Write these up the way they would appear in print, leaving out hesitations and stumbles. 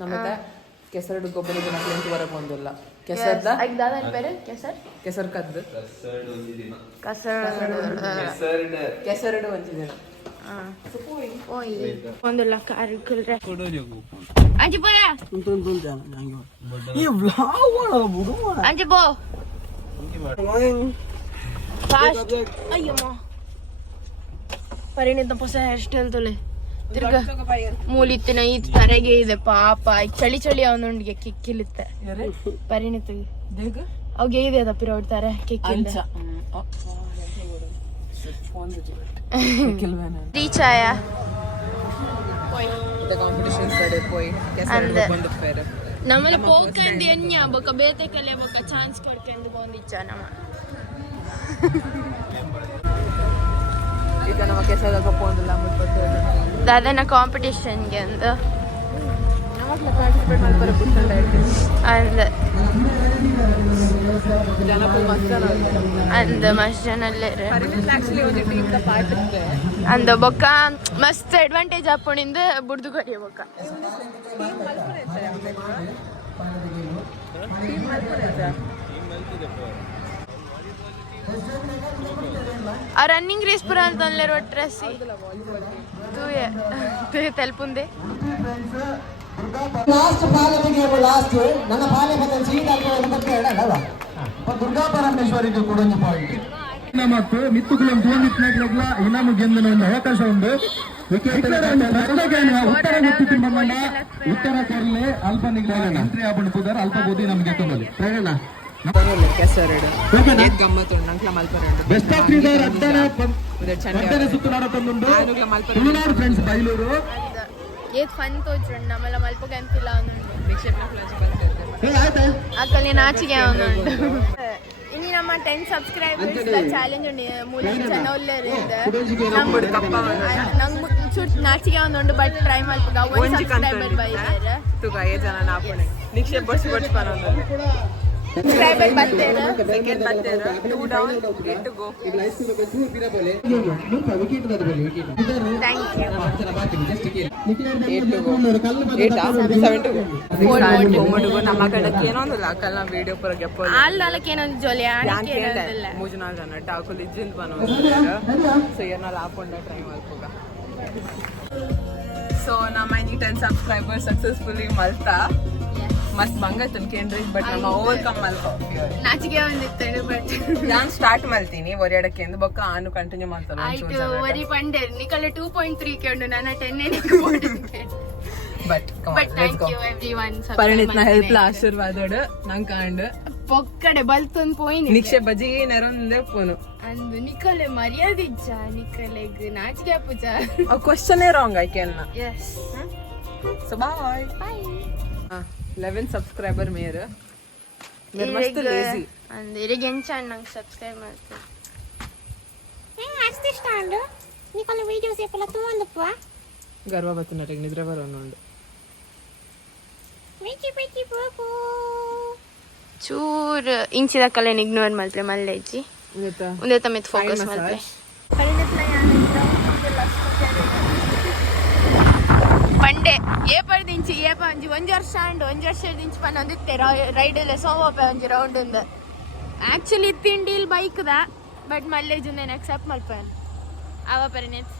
ನಮ್ಮತ್ತೆ ಕೆಸರಡು ಗೊಬ್ಬರದ ಮಕ್ಕಳು ಹೊರಗೆ ಬಂದಿಲ್ಲ ಕೆಸರ್ದ ಕೆಸರು ಕದ್ದು ಕೆಸರಡು ಒಂದಿನ ಒಂದಿಲ್ಲ ಕಾರ್ಯಕ್ರಮ ಅಂಜಬೋ ಅಯ್ಯಮ್ಮ ಪರಿಣಿತ ಹೊಸ ಹೇರ್ ಸ್ಟೈಲ್ ತೊಲೆ ತಿರ್ಗ ಮೂಲಿತ್ತಿನ ಈ ತರಗೆ ಇದೆ ಪಾಪ ಚಳಿ ಚಳಿ ಅವನೊಂದಿಗೆ ಕಿಕ್ಕಿಲಿತ್ತೆ ಪರಿಣಿತ ಅವ್ಗೆ ಇದೆ ಅದ ಪಿರೋಡ್ತಾರೆ ಕಿಕ್ಕಿಲ್ಲ ರೀಚ್ ಆಯಾ ನಮ್ಮಲ್ಲಿ ಪೋಕಂದು ಎನ್ಯ ಬೊಕ್ಕ ಬೇತೆ ಕಲೆ ಬೊಕ್ಕ ಚಾನ್ಸ್ ಕೊಡ್ಕೊಂಡು ಬಂದಿಚ್ಚ ನಮ್ಮ ಈಗ ನಮ್ಮ ಕೆಸದ ಗೊಪ್ಪ ಒಂದಿಲ್ಲ ದಾದನ ಕಾಂಪಿಟೇಷನ್ಗೆ ಒಂದು ಪಾರ್ಟಿಸಿಪೇಟ್ ಮಾಡ್ತಾರೆ ಕೂತ್ಕೊಂಡ ಅಂದ ಜನ ಮಸ್ತ್ ಜನ ಅಲ್ಲೇ ಆಕ್ಚುಲಿ ಒಂದು ಟೀಮ್ದ ಪಾರ್ಟ್ ಇರುತ್ತೆ ಅಂದ ಬೊಕ್ಕ ಮಸ್ತ್ ಅಡ್ವಾಂಟೇಜ್ ಹಾಕೊಂಡಿಂದ ಬುಡ್ದು ಕಡಿಯ ಬೊಕ್ಕ ಆ ರನ್ನಿಂಗ್ ರೇಸ್ ಪುರ ಅಂತ ರೊಟ್ರಸಿ ತೂಯೆ ತಲುಪುಂದೆ ಲಾಸ್ಟ್ ಪಾಲನೆಗೆ ಲಾಸ್ಟ್ ನನ್ನ ಪಾಲೆ ಮತ್ತೆ ಸೀಟ್ ಹಾಕುವ ದುರ್ಗಾ ಪರಮೇಶ್ವರಿಗೆ ಕೂಡ ಒಂದು ಪಾಯಿಂಟ್ ಮತ್ತು ಮಿತ್ತುಗಳನ್ನು ತೋಂದಿತ್ನಾಗ್ಲ ಇನಾಮು ಗೆಂದಿನ ಒಂದು ಅವಕಾಶ ಉಂಟು ಉತ್ತರ ಗೊತ್ತಿದ್ದಣ್ಣ ಉತ್ತರ ಕೊರಲೆ ಅಲ್ಪ ನಿಗ್ರಹ ಎಂಟ್ರಿ ಆಗ್ಬಿಟ್ಟು ಕೂದಾರ ಅಲ್ಪ ಬೋದಿ ನಮ್ಗೆ ತುಂಬಲಿ ಪ್ರೇರಣ ಕೆಸರಡು ಗಮ್ಮತ್ತು ನಂಕ್ಲ ಮಲ್ಪರೆಂಡು ಬೆಸ್ಟ್ ಆಫ್ ಲೀಡರ್ ಅಡ್ಡನೆ ಸುತ್ತನಾಡತ್ತೊಂದುಂಡು ತುಳುನಾಡು ಫ್ರೆಂಡ್ಸ್ ಬೈಲೂರು ಏತ್ ಫನ್ ತೋಜ್ರಂಡು ನಮ್ಮಲ್ಲ ಮಲ್ಪಗೆ ಅಂತಿಲ್ಲ ಅವನುಂಡು ಆಯ್ತಾ ಅಕ್ಕಲ್ ನೀನು ಆಚೆಗೆ ಅವನುಂಡು ಇನ್ನು ನಮ್ಮ 10 ಸಬ್ಸ್ಕ್ರೈಬರ್ಸ್ ಚಾಲೆಂಜ್ ಉಂಡು ಮೂಲ ಜನ ಉಳ್ಳೇರಿಂದ ನಂಗೆ ಚೂಟ್ ನಾಚಿಗೆ ಅವನುಂಡು ಬಟ್ ಟ್ರೈ ಮಲ್ಪಗ ಒಂದು ಸಬ್ಸ್ಕ್ರೈಬರ್ ಬೈದಾರೆ ತುಗ ಏ ಜನ ನಾಪಣೆ ನಿಕ್ಷೇಪ್ ಬಡ್ಸಿ ಬಡ್ಸ್ಪಾನೊಂದು ಸಬ್ಸ್ಕ್ರೈಬರ್ ಬರ್ತೀರ ಸೆಕೆಂಡ್ ಬರ್ತೀರ 2 ಡೌನ್ 8 ಟು ಗೋ ನಮ್ಮ ಕಡೆಗೆ ಏನೊಂದಿಲ್ಲ ಅಕ್ಕಲ್ಲ ವಿಡಿಯೋ ಪುರ ಗೆಪ್ಪ ಅಲ್ಲಕ್ಕೇನೊಂದು ಜೋಲಿ ಮೂಜು ನಾಲ್ಕು ಜನ ಟಾಕುಲ್ ಇಜ್ಜಿಂದ ಬನೋ ಸೊ ಏನಾರು ಹಾಕೊಂಡ ಟ್ರೈ ಮಾಡ್ಕೋಗ ಸೊ ನಮ್ಮ 10 ಸಬ್ಸ್ಕ್ರೈಬರ್ ಸಕ್ಸಸ್ಫುಲಿ ಮಲ್ತಾ ಮಸ್ತ್ ಬಂಗತ್ ಅನ್ಕೇನ್ರಿ ಬಟ್ ನಮ್ಮ ಓವರ್ಕಮ್ ಮಲ್ಕೋ ನಾಚಿಗೆ ಒಂದಿತ್ತು ಬಟ್ ನಾನು ಸ್ಟಾರ್ಟ್ ಮಾಡ್ತೀನಿ ಒರಿಯಾಡಕ್ಕೆ ಎಂದು ಬೊಕ್ಕ ಆನು ಕಂಟಿನ್ಯೂ ಮಾಡ್ತಾರೆ ಆಯ್ತು ವರಿ ಪಂಡೆ ನಿಕಲೆ 2.3 ಕೇಂಡು ನಾನು 10 ಬಟ್ ಥ್ಯಾಂಕ್ ಯು ಎವ್ರಿವನ್ ಪರಿಣಿತ್ನ ಹೆಲ್ಪ್ ಆಶೀರ್ವಾದೋಡು ನಂಗೆ ಕಾಂಡು ಪೊಕ್ಕಡೆ ಬಲ್ತೊಂದು ಪೋಯಿನಿ ನಿಕ್ಷೆ ಬಜಿ ನೆರೊಂದೇ ಫೋನು ಅಂದು ನಿಕಲೆ ಮರ್ಯಾದಿಜ್ಜ ನಿಕಲೆಗ್ ನಾಚಿಗೆ ಪೂಜ ಆ ಕ್ವಶನೇ ರಾಂಗ್ ಆಯ್ಕೆ ಅನ್ನ ಎಸ್ ಸೊ ಬಾಯ್ ಬಾಯ್ 11 ಸಬ್ಸ್ಕ್ರೈಬರ್ ಮೇರ್ ಮಸ್ತ್ ಲೇಜಿ ಅಂದ್ ಇರಿಗೆ ಎಂಚಾಂಡ್ ನಂಗೆ ಸಬ್ಸ್ಕ್ರೈಬ್ ಮಾಡ್ತೀನಿ ಅಷ್ಟೇ ಸ್ಟಾಂಡ್ ನಿಕಲ್ಲ ವಿಡಿಯೋಸ್ ಎಪ್ಪಲ ತೂಂದಪ್ಪ ಗರ್ವ ಬತ್ತು ನಟಿಗೆ ನಿದ್ರೆ ಬರೋನುಂಡು ಮಿಚಿ ಪಿಚಿ ಪೋಕು ಚೂರ್ ಇಂಚಿದ ಕಲೆನ ಇಗ್ನೋರ್ ಮಾಡ್ತಾರೆ ಮಲ್ಲೆಜ್ಜಿ ಒಂದೇ ತಮ್ಮಿತ್ ಫೋಕಸ್ ಮಾಡ್ತಾರೆ ಪಂಡೆ ಏ ಪಡ್ದಿಂಚಿ ಏ ಪಂಜಿ ಒಂಜಿ ವರ್ಷ ಅಂಡು ಒಂಜಿ ವರ್ಷದಿಂಚಿ ಪನ್ ಒಂದಿತ್ತೆ ರೈಡಲ್ಲ ಸೋಮೋಪೆ ಒಂಜಿ ರೌಂಡ್ ಇಂದ ಆಕ್ಚುಲಿ ತಿಂಡಿಲ್ ಬೈಕ್ದ ಬಟ್ ಮಲ್ಲೇಜ್ ನಾನು ಅಕ್ಸೆಪ್ಟ್ ಮಲ್ಪೇನ್ ಅವ ಪರಿಣಿತ್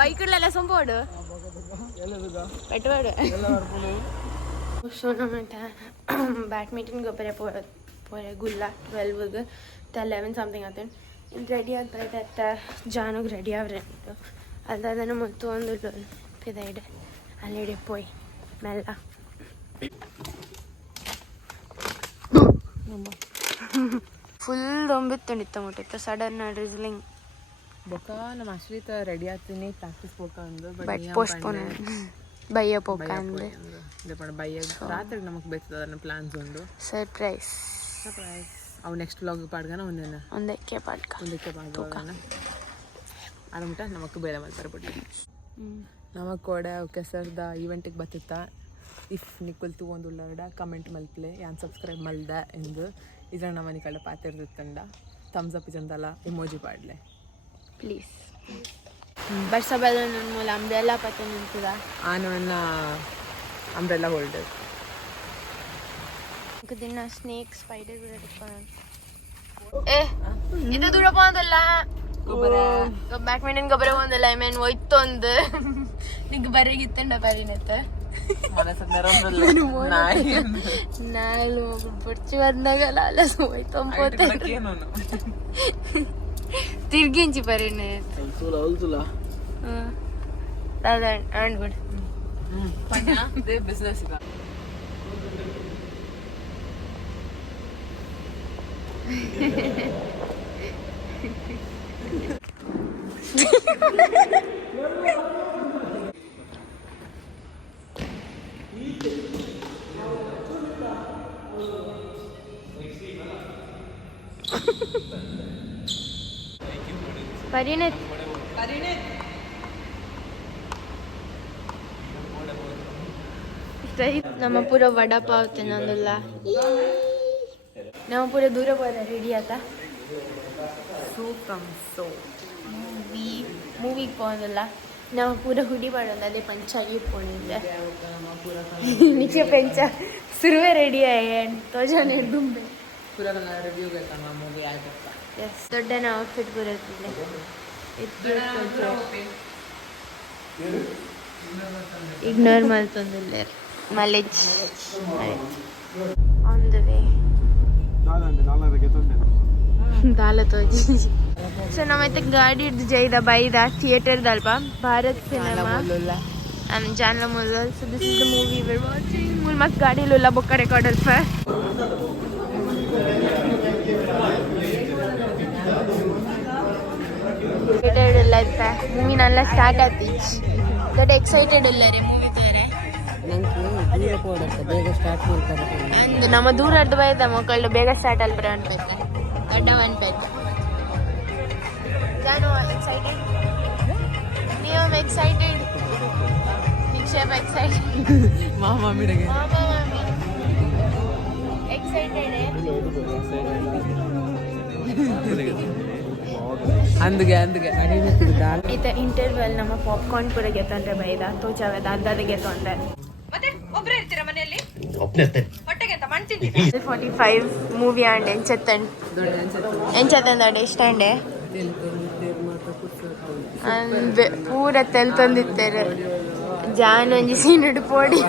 ಬೈಕ್ಲೆಲ್ಲ ಸೊಂಬೋಡು ಪೆಟ್ವಾಡು ಟೂರ್ನಮೆಂಟ್ ಬ್ಯಾಡ್ಮಿಂಟನ್ ಗೊಬ್ಬರ ಪೋರೆ ಗುಲ್ಲ 12ಗೆ 11 ಸಮಥಿಂಗ್ ಆತೇನು ಇನ್ನು ರೆಡಿ ಆಗ್ತಾಯಿದ್ದ ಜಾನುಗ್ ರೆಡಿ ಅವ್ರೆ ಅದಾದನ್ನು ಮತ್ತು ಒಂದು ಇದೆ ಅಲ್ಲಿಡೆ ಪೋಯ್ ಮೆಲ್ಲ ಫುಲ್ ದೊಂಬಿತ್ತುಂಡಿತ್ತ ಮುಟ್ಟಿತ್ತು ಸಡನ್ ಡ್ರಿಸ್ಲಿಂಗ್ ಬೊಕ್ಕ ನಮ್ಮ ಆಶ್ರಿತ ರೆಡಿ ಆಗ್ತೀನಿ ಪ್ರಾಕ್ಟೀಸ್ ಪೋಕ ಅಂದು ಬಟ್ ಪೋಸ್ಟ್ಪೋನ್ ಬಯ್ಯ ಪೋಕ ಅಂದು ಬಯ್ಯ ರಾತ್ರಿ ನಮಗೆ ಬೇಕದ ಅದನ್ನ ಪ್ಲಾನ್ಸ್ ಉಂಡು ಸರ್ಪ್ರೈಸ್ ಅವು ನೆಕ್ಸ್ಟ್ ವ್ಲಾಗ್ ಪಾಡ್ಗನ ಒಂದಕ್ಕೆ ಪಾಡ್ಕ ಅದಮಟ ನಮಕ್ ಬೇರೆ ಮಲ್ಪರ ಬಿಟ್ಟು ನಮಕ್ ಕೂಡ ಕೆಸರ್ದ ಈವೆಂಟಿಗೆ ಬತ್ತಿತ್ತ ಇಫ್ ನಿಕ್ಕುಲ್ ತೂ ಒಂದು ಉಳ್ಳಾಡ ಕಮೆಂಟ್ ಮಲ್ಪಲೆ ಯಾನ್ ಸಬ್ಸ್ಕ್ರೈಬ್ ಮಲ್ದ ಎಂದು ಇದ್ರ ನಮ್ಮನೆ ಕಡೆ ಪಾತಿರ್ದಿತ್ತಂಡ ಥಮ್ಸ್ ಅಪ್ ಇಜಂದಲ್ಲ ಎಮೋಜಿ ಪಾಡ್ಲೆ ಪ್ಲೀಸ್ ಬರ್ಸ ಬದ ನನ್ನ ಮೂಲ ಅಂಬ್ರೆಲ್ಲ ಪತ್ತೆ ನಿಂತದ ಆನವನ್ನ ಅಂಬ್ರೆಲ್ಲ ಹೋಲ್ಡರ್ ದಿನ ಸ್ನೇಕ್ ಸ್ಪೈಡರ್ ಇದು ದೂರ പോകണ്ടല്ല ബാഡ്മിന്റൺ ಗೊಬ್ಬರ പോകണ്ടല്ല ಐ ಮೀನ್ ಒಯ್ತೊಂದು ನಿಂಗೆ ಬರೀಗಿತ್ತಂಡ ಬರೀನತ್ತ ನಾನು ಪುಡ್ಚಿ ಬಂದಾಗಲ್ಲ ಅಲ್ಲ ಹೋಯ್ತೊಂಬೋತ ತಿರ್ಗಿಂಚಿ ಬರೀನೆ ಅಂಡ್ಬಿಡು ಬಿಸ್ನೆಸ್ ಪರಿಣಿತ್ ನಮ್ಮ ಪೂರ ವಡಪಾವ್ ತಿನ್ನೋದಿಲ್ಲ ನಾವು ಪೂರ ದೂರ ಹೋದ ರೆಡಿ ಆತ ಮೂವಿಗೆ ಹೋಗೋದಿಲ್ಲ ನಾವು ಪೂರ ಹುಡಿ ಮಾಡೋದು ಅದೇ ಪಂಚಾಗಿ ಇಟ್ಕೊಂಡಿದ್ದೆ ನಿಜ ಪಂಚ ಸುರುವೆ ರೆಡಿ ಆಯ್ತು ಜನ ದುಂಬೆ ಎಸ್ ದೊಡ್ಡನ ಔಟ್ಫಿಟ್ ಬರುತ್ತಿಲ್ಲ ಇಗ್ನೋರ್ ಮಾಡ್ತೊಂದಿಲ್ಲ ಮಲೇಜ್ ಆನ್ ದ ವೇ ದಾಲ ತೋಜಿ ಸೊ ನಮ್ಮತ್ತೆ ಗಾಡಿ ಹಿಡ್ದು ಜೈದ ಬೈದ ಥಿಯೇಟರ್ದಲ್ಪ ಭಾರತ್ ಸಿನಿಮಾ ಜಾನ್ಲ ಮುಲ್ಲ so this is the movie we're watching ಮುಲ್ ಮತ್ತೆ ಗಾಡಿಲುಲ್ಲ ಬೊಕ್ಕ ರೆಕಾರ್ಡ್ ಅಲ್ಪ ಥಿಯೇಟರ್ ಇಪ್ಪ ಮೂವಿ ನಲ್ಲ ಸ್ಟಾರ್ಟ್ ಆತಿ ದೊಡ್ಡ ಎಕ್ಸೈಟೆಡ್ ಇಲ್ಲ ರೀ ಮೂವಿ ತೋರೆ ಅಂದು ನಮ್ಮ ದೂರ ಅಡ್ಡ ಬೈದ ಮಕ್ಕಳು ಬೇಗ ಸ್ಟಾರ್ಟ್ ಅಲ್ಪರ ಅನ್ಬೇಕು ದೊಡ್ಡ ಅನ್ಬೇಕು ಜಾನು ಎಕ್ಸೈಟೆಡ್ ನೀವು ಎಕ್ಸೈಟೆಡ್ ನಿಕ್ಷೇಪ ಎಕ್ಸೈಟೆಡ್ ಮಾಮ ಮಿಡಗೆ ಎಕ್ಸೈಟೆಡ್ ಅಂದ್ಗೆ ಈತ ಇಂಟರ್ವಲ್ ನಮ್ಮ ಪಾಪ್ಕಾರ್ನ್ ಪೂರ ಗೆತ್ತಂದ್ರೆ ಬೈದ ತೋಚಾವದ ಅರ್ಧದ ತೊಂದ್ರೆ 45 ಮೂವಿ ಆಂಡ್ ಎಂಚತ್ತಂಡೆ ಇಷ್ಟಂಡೆ ಅಂದ್ ಪೂರ ತೆಲ್ ತಂದಿತ್ತೇರೆ ಜಾನ್ ಒಂಜಿ ಸೀನುಡು ಪೋಡಿ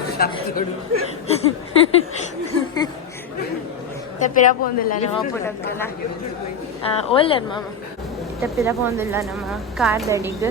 ತೆಪ್ಪಿರ ಪೋಂದಿಲ್ಲ ನಮ್ಮ ಪುಟಕ್ಕಲ್ಲ ಓಲ್ಯರ್ ಮಾಮ ತೆಪ್ಪಿರ ಪೋಂದಿಲ್ಲ ನಮ್ಮ ಕಾರ್ ದಡಿಗೆ